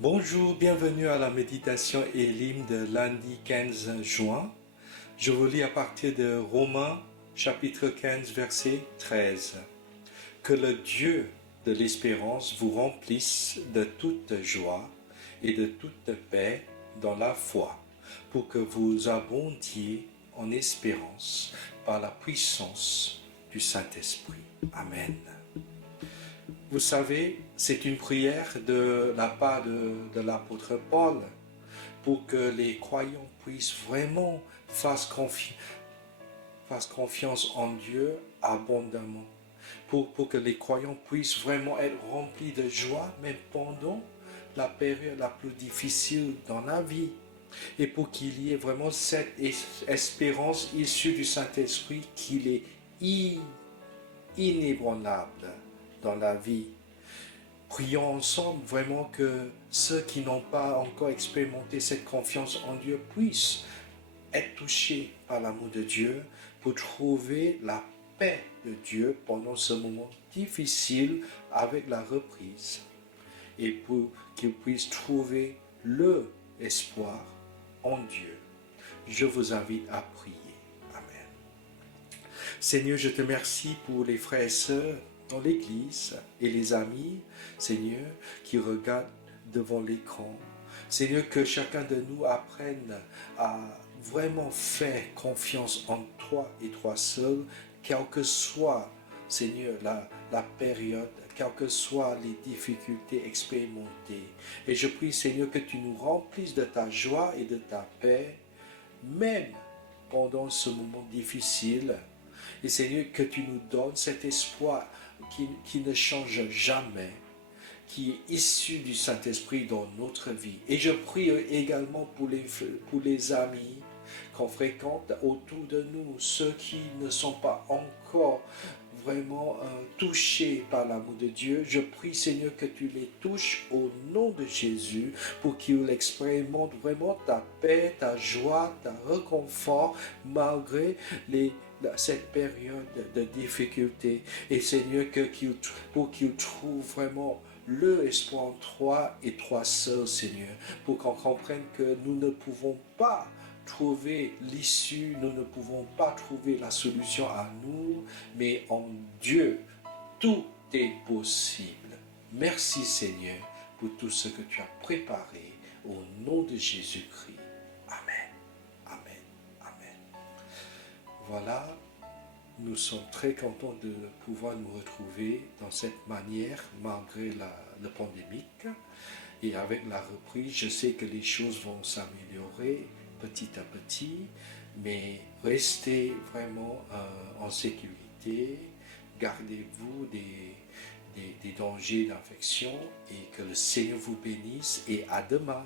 Bonjour, bienvenue à la méditation et l'hymne de lundi 15 juin. Je vous lis à partir de Romains chapitre 15 verset 13. Que le Dieu de l'espérance vous remplisse de toute joie et de toute paix dans la foi, pour que vous abondiez en espérance par la puissance du Saint-Esprit. Amen. Vous savez, c'est une prière de la part de l'apôtre Paul pour que les croyants puissent vraiment faire confiance en Dieu abondamment. Pour que les croyants puissent vraiment être remplis de joie, même pendant la période la plus difficile dans la vie. Et pour qu'il y ait vraiment cette espérance issue du Saint-Esprit qu'il est inébranlable dans la vie. Prions ensemble vraiment que ceux qui n'ont pas encore expérimenté cette confiance en Dieu puissent être touchés par l'amour de Dieu pour trouver la paix de Dieu pendant ce moment difficile avec la reprise et pour qu'ils puissent trouver le espoir en Dieu. Je vous invite à prier. Amen. Seigneur, je te remercie pour les frères et sœurs dans l'église et les amis, Seigneur, qui regardent devant l'écran. Seigneur, que chacun de nous apprenne à vraiment faire confiance en toi et toi seul, quelle que soit, Seigneur, la période, quelles que soient les difficultés expérimentées. Et je prie, Seigneur, que tu nous remplisses de ta joie et de ta paix, même pendant ce moment difficile. Et Seigneur, que tu nous donnes cet espoir qui ne change jamais, qui est issu du Saint-Esprit dans notre vie. Et je prie également pour les amis qu'on fréquente autour de nous, ceux qui ne sont pas encore vraiment touchés par l'amour de Dieu. Je prie, Seigneur, que tu les touches au nom de Jésus pour qu'ils expérimentent vraiment ta paix, ta joie, ta réconfort malgré cette période de difficulté. Et Seigneur, pour qu'ils trouvent vraiment le espoir en toi et toi seul, Seigneur, pour qu'on comprenne que nous ne pouvons pas trouver l'issue, nous ne pouvons pas trouver la solution à nous, mais en Dieu, tout est possible. Merci Seigneur pour tout ce que tu as préparé au nom de Jésus-Christ. Amen. Amen. Amen. Voilà, nous sommes très contents de pouvoir nous retrouver dans cette manière malgré la pandémique. Et avec la reprise, je sais que les choses vont s'améliorer petit à petit, mais restez vraiment en sécurité, gardez-vous des dangers d'infection et que le Seigneur vous bénisse et à demain.